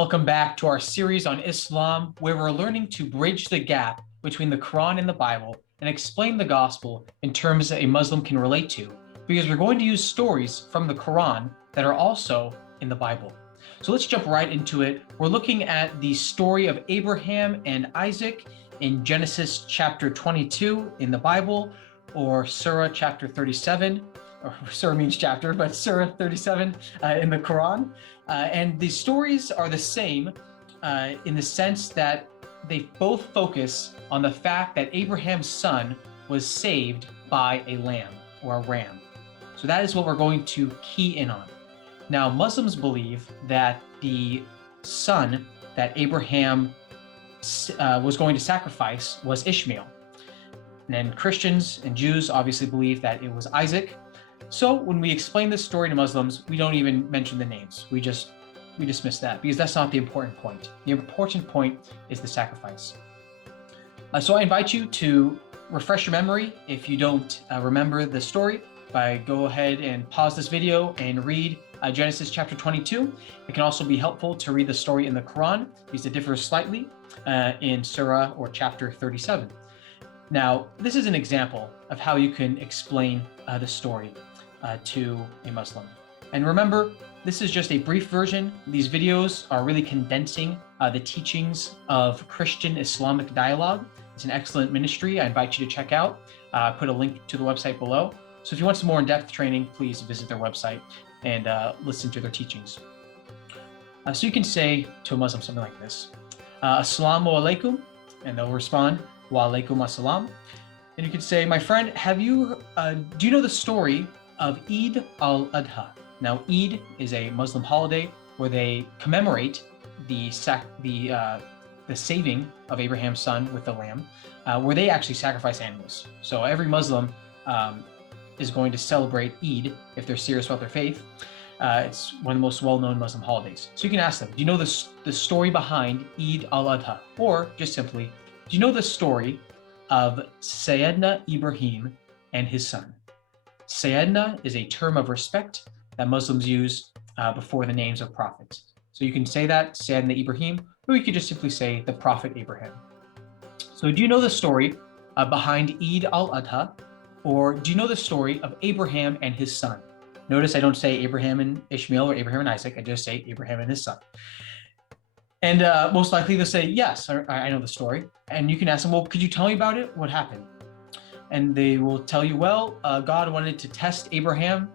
Welcome back to our series on Islam, where we're learning to bridge the gap between the Quran and the Bible and explain the gospel in terms that a Muslim can relate to, because we're going to use stories from the Quran that are also in the Bible. So let's jump right into it. We're looking at the story of Abraham and Isaac in Genesis chapter 22 in the Bible, or Surah chapter 37, or Surah means chapter, but Surah 37 in the Quran. And the stories are the same in the sense that they both focus on the fact that Abraham's son was saved by a lamb or a ram. So that is what we're going to key in on. Now, Muslims believe that the son that Abraham was going to sacrifice was Ishmael. And then Christians and Jews obviously believe that it was Isaac. So when we explain this story to Muslims, we don't even mention the names. We dismiss that because that's not the important point. The important point is the sacrifice. So I invite you to refresh your memory if you don't remember the story by go ahead and pause this video and read Genesis chapter 22. It can also be helpful to read the story in the Quran because it differs slightly in Surah or chapter 37. Now, this is an example of how you can explain the story to a Muslim. And remember, this is just a brief version. These videos are really condensing the teachings of Christian Islamic dialogue. It's an excellent ministry I invite you to check out. I put a link to the website below. So if you want some more in-depth training, please visit their website and listen to their teachings. So you can say to a Muslim something like this, Assalamu alaikum, and they'll respond, Wa alaikum assalam. And you could say, my friend, do you know the story of Eid AlAdha? Now, Eid is a Muslim holiday where they commemorate the saving of Abraham's son with the lamb, where they actually sacrifice animals. So every Muslim is going to celebrate Eid if they're serious about their faith. It's one of the most well-known Muslim holidays. So you can ask them, do you know the story behind Eid AlAdha? Or just simply, do you know the story of Sayyidina Ibrahim and his son? Sayyidina is a term of respect that Muslims use before the names of prophets. So you can say that, Sayyidina Ibrahim, or you could just simply say the Prophet Abraham. So do you know the story behind Eid AlAdha? Or do you know the story of Abraham and his son? Notice I don't say Abraham and Ishmael or Abraham and Isaac, I just say Abraham and his son. And most likely they'll say, yes, I know the story. And you can ask them, well, could you tell me about it? What happened? And they will tell you, well, God wanted to test Abraham.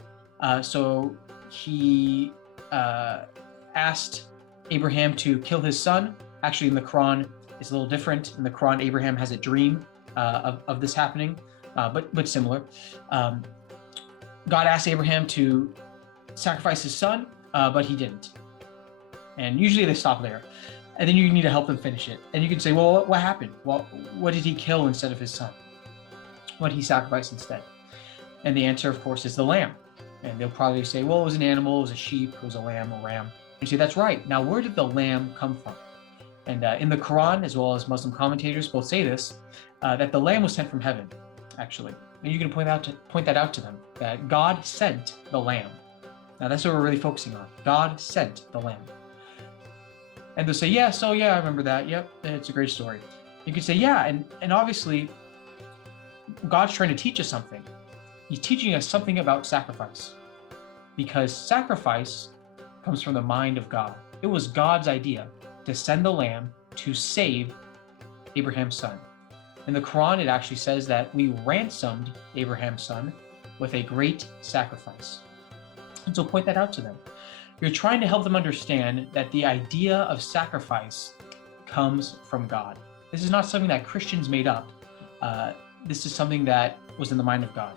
So he asked Abraham to kill his son. Actually, in the Quran, it's a little different. In the Quran, Abraham has a dream of this happening, but similar. God asked Abraham to sacrifice his son, but he didn't. And usually they stop there. And then you need to help them finish it. And you can say, well, what happened? Well, what did he kill instead of his son? What did he sacrifice instead? And the answer, of course, is the lamb. And they'll probably say, well, it was an animal, it was a sheep, it was a lamb, a ram. And you say, that's right. Now, where did the lamb come from? And in the Quran, as well as Muslim commentators both say this, that the lamb was sent from heaven, actually. And you can point that out to them, that God sent the lamb. Now, that's what we're really focusing on. God sent the lamb. And they'll say, yeah, I remember that. Yep, it's a great story. You could say, yeah, and obviously, God's trying to teach us something. He's teaching us something about sacrifice, because sacrifice comes from the mind of God. It was God's idea to send the lamb to save Abraham's son. In the Quran, it actually says that we ransomed Abraham's son with a great sacrifice. And so point that out to them. You're trying to help them understand that the idea of sacrifice comes from God. This is not something that Christians made up. This is something that was in the mind of God.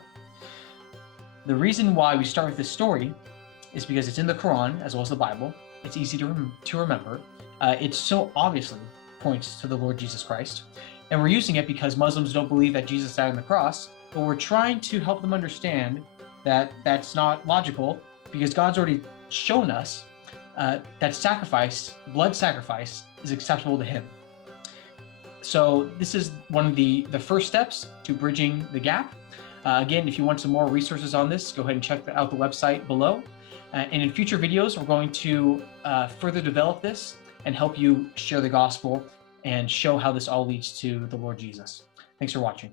The reason why we start with this story is because it's in the Quran as well as the Bible. It's easy to remember. It so obviously points to the Lord Jesus Christ. And we're using it because Muslims don't believe that Jesus died on the cross, but we're trying to help them understand that that's not logical, because God's already shown us that sacrifice, blood sacrifice, is acceptable to him. So this is one of the first steps to bridging the gap. Again, if you want some more resources on this, go ahead and check out the website below. And in future videos, we're going to further develop this and help you share the gospel and show how this all leads to the Lord Jesus. Thanks for watching.